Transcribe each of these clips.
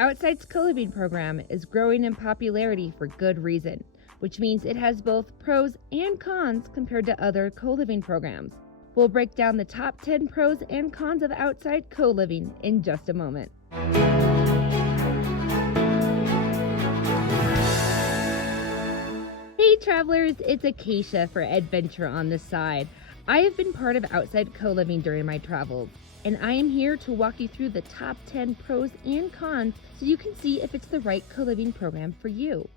Outsite's co-living program is growing in popularity for good reason, which means it has both pros and cons compared to other co-living programs. We'll break down the top 10 pros and cons of Outsite Co-living in just a moment. Hey travelers, it's Acacia for Adventure on the Side. I have been part of Outsite Co-living during my travels, and I am here to walk you through the top 10 pros and cons so you can see if it's the right co-living program for you.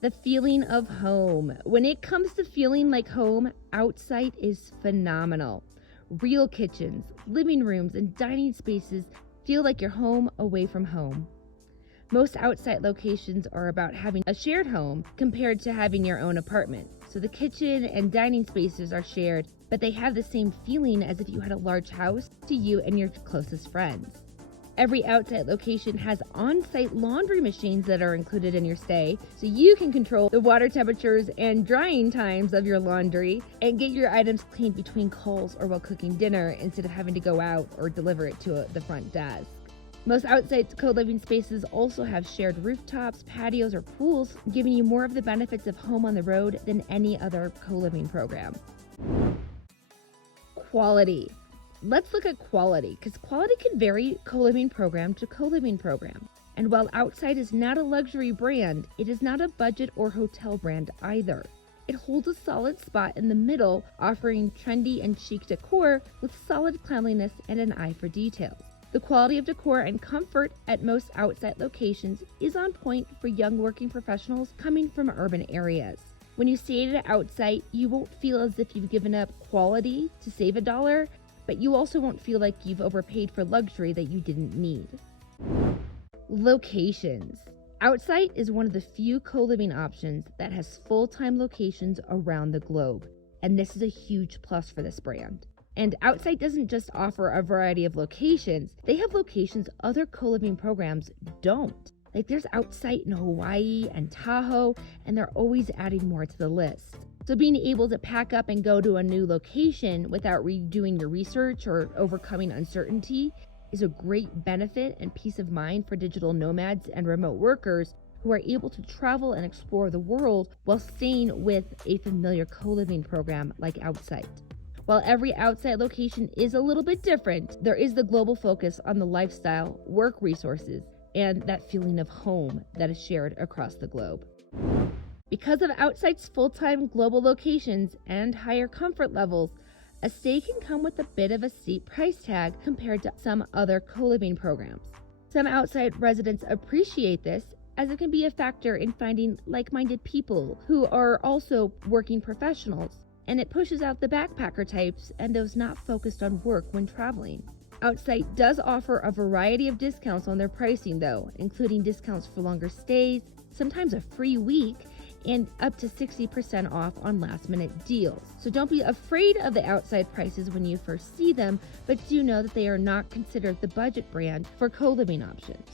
The feeling of home. When it comes to feeling like home, Outsite is phenomenal. Real kitchens, living rooms, and dining spaces feel like your home away from home. Most Outsite locations are about having a shared home compared to having your own apartment. So the kitchen and dining spaces are shared, but they have the same feeling as if you had a large house to you and your closest friends. Every Outsite location has on-site laundry machines that are included in your stay, so you can control the water temperatures and drying times of your laundry and get your items cleaned between calls or while cooking dinner instead of having to go out or deliver it to the front desk. Most Outsite co-living spaces also have shared rooftops, patios, or pools, giving you more of the benefits of home on the road than any other co-living program. Quality. Let's look at quality, because quality can vary co-living program to co-living program. And while Outsite is not a luxury brand, it is not a budget or hotel brand either. It holds a solid spot in the middle, offering trendy and chic decor with solid cleanliness and an eye for details. The quality of decor and comfort at most Outsite locations is on point for young working professionals coming from urban areas. When you stay at Outsite, you won't feel as if you've given up quality to save a dollar, but you also won't feel like you've overpaid for luxury that you didn't need. Locations. Outsite is one of the few co-living options that has full-time locations around the globe, and this is a huge plus for this brand. And Outsite doesn't just offer a variety of locations, they have locations other co-living programs don't. Like there's Outsite in Hawaii and Tahoe, and they're always adding more to the list. So being able to pack up and go to a new location without redoing your research or overcoming uncertainty is a great benefit and peace of mind for digital nomads and remote workers who are able to travel and explore the world while staying with a familiar co-living program like Outsite. While every Outsite location is a little bit different, there is the global focus on the lifestyle, work resources, and that feeling of home that is shared across the globe. Because of Outsite's full-time global locations and higher comfort levels, a stay can come with a bit of a steep price tag compared to some other co-living programs. Some Outsite residents appreciate this, as it can be a factor in finding like-minded people who are also working professionals, and it pushes out the backpacker types and those not focused on work when traveling. Outsite does offer a variety of discounts on their pricing though, including discounts for longer stays, sometimes a free week, and up to 60% off on last-minute deals. So don't be afraid of the Outsite prices when you first see them, but do know that they are not considered the budget brand for co-living options.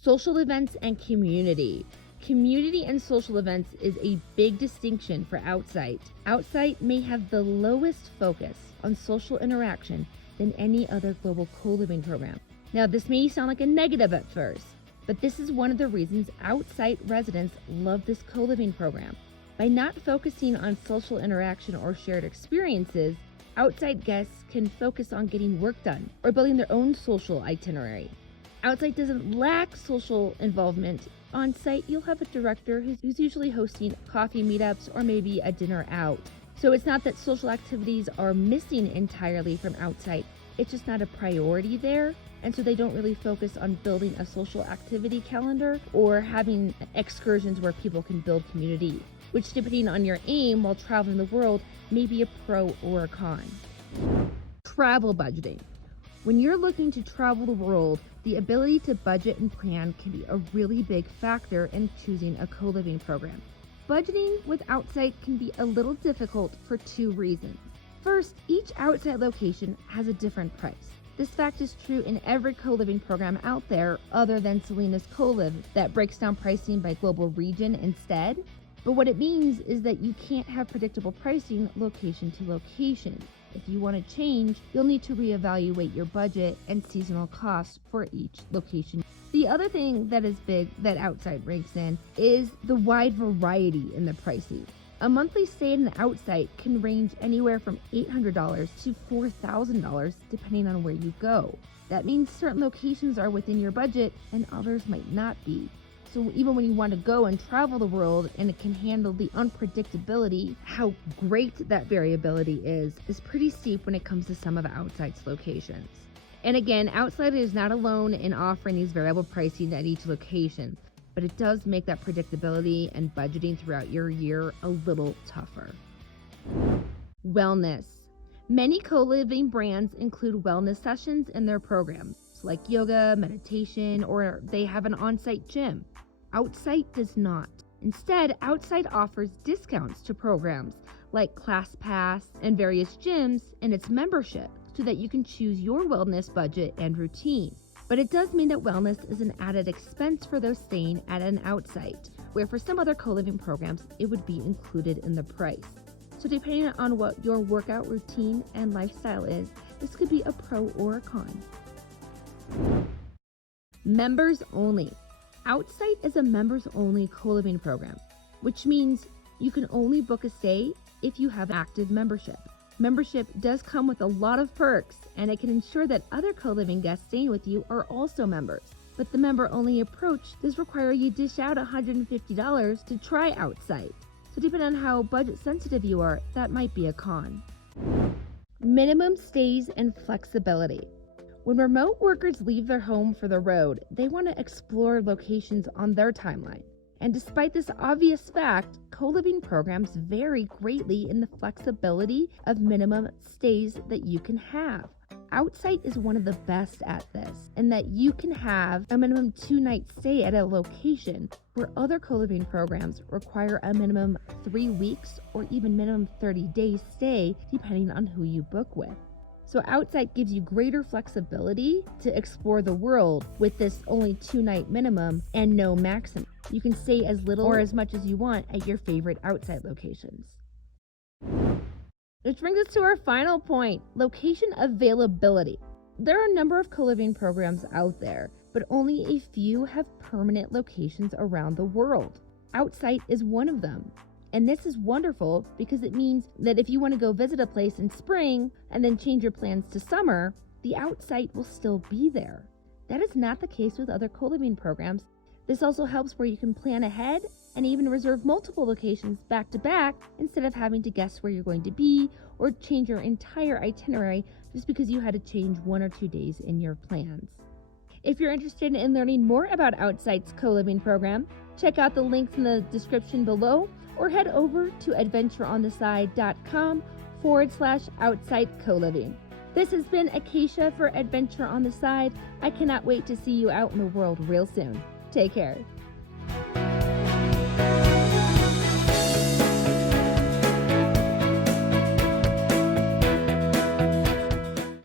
Social events and community. Community and social events is a big distinction for Outsite. Outsite may have the lowest focus on social interaction than any other global co-living program. Now, this may sound like a negative at first, but this is one of the reasons Outsite residents love this co-living program. By not focusing on social interaction or shared experiences, Outsite guests can focus on getting work done or building their own social itinerary. Outsite doesn't lack social involvement. On site, you'll have a director who's usually hosting coffee meetups or maybe a dinner out. So it's not that social activities are missing entirely from Outsite, it's just not a priority there. And so they don't really focus on building a social activity calendar or having excursions where people can build community, which depending on your aim while traveling the world may be a pro or a con. Travel budgeting. When you're looking to travel the world, the ability to budget and plan can be a really big factor in choosing a co-living program. Budgeting with Outsite can be a little difficult for two reasons. First, each Outsite location has a different price. This fact is true in every co-living program out there other than Selena's Co-Live that breaks down pricing by global region instead. But what it means is that you can't have predictable pricing location to location. If you want to change, you'll need to reevaluate your budget and seasonal costs for each location. The other thing that is big that Outsite ranks in is the wide variety in the pricing. A monthly stay at an Outsite can range anywhere from $800 to $4,000 depending on where you go. That means certain locations are within your budget and others might not be. So even when you want to go and travel the world and it can handle the unpredictability, how great that variability is pretty steep when it comes to some of Outsite's locations. And again, Outsite is not alone in offering these variable pricing at each location, but it does make that predictability and budgeting throughout your year a little tougher. Wellness. Many co-living brands include wellness sessions in their programs, like yoga, meditation, or they have an on-site gym. Outsite does not. Instead, Outsite offers discounts to programs like ClassPass and various gyms in its membership so that you can choose your wellness budget and routine. But it does mean that wellness is an added expense for those staying at an Outsite, where for some other co-living programs, it would be included in the price. So depending on what your workout routine and lifestyle is, this could be a pro or a con. Members only. Outsite is a members-only co-living program, which means you can only book a stay if you have active membership. Membership does come with a lot of perks, and it can ensure that other co-living guests staying with you are also members. But the member-only approach does require you dish out $150 to try Outsite. So depending on how budget sensitive you are, that might be a con. Minimum stays and flexibility. When remote workers leave their home for the road, they want to explore locations on their timeline. And despite this obvious fact, co-living programs vary greatly in the flexibility of minimum stays that you can have. Outsite is one of the best at this, in that you can have a minimum 2-night stay at a location where other co-living programs require a minimum 3 weeks or even minimum 30-day stay depending on who you book with. So Outsite gives you greater flexibility to explore the world with this only 2-night minimum and no maximum. You can stay as little or as much as you want at your favorite Outsite locations. Which brings us to our final point, location availability. There are a number of co-living programs out there, but only a few have permanent locations around the world. Outsite is one of them. And this is wonderful because it means that if you want to go visit a place in spring and then change your plans to summer, the Outsite will still be there. That is not the case with other co-living programs. This also helps where you can plan ahead and even reserve multiple locations back to back instead of having to guess where you're going to be or change your entire itinerary just because you had to change 1 or 2 days in your plans. If you're interested in learning more about Outsite's co-living program, check out the links in the description below or head over to adventureontheside.com/Outsite Coliving. This has been Acacia for Adventure on the Side. I cannot wait to see you out in the world real soon. Take care.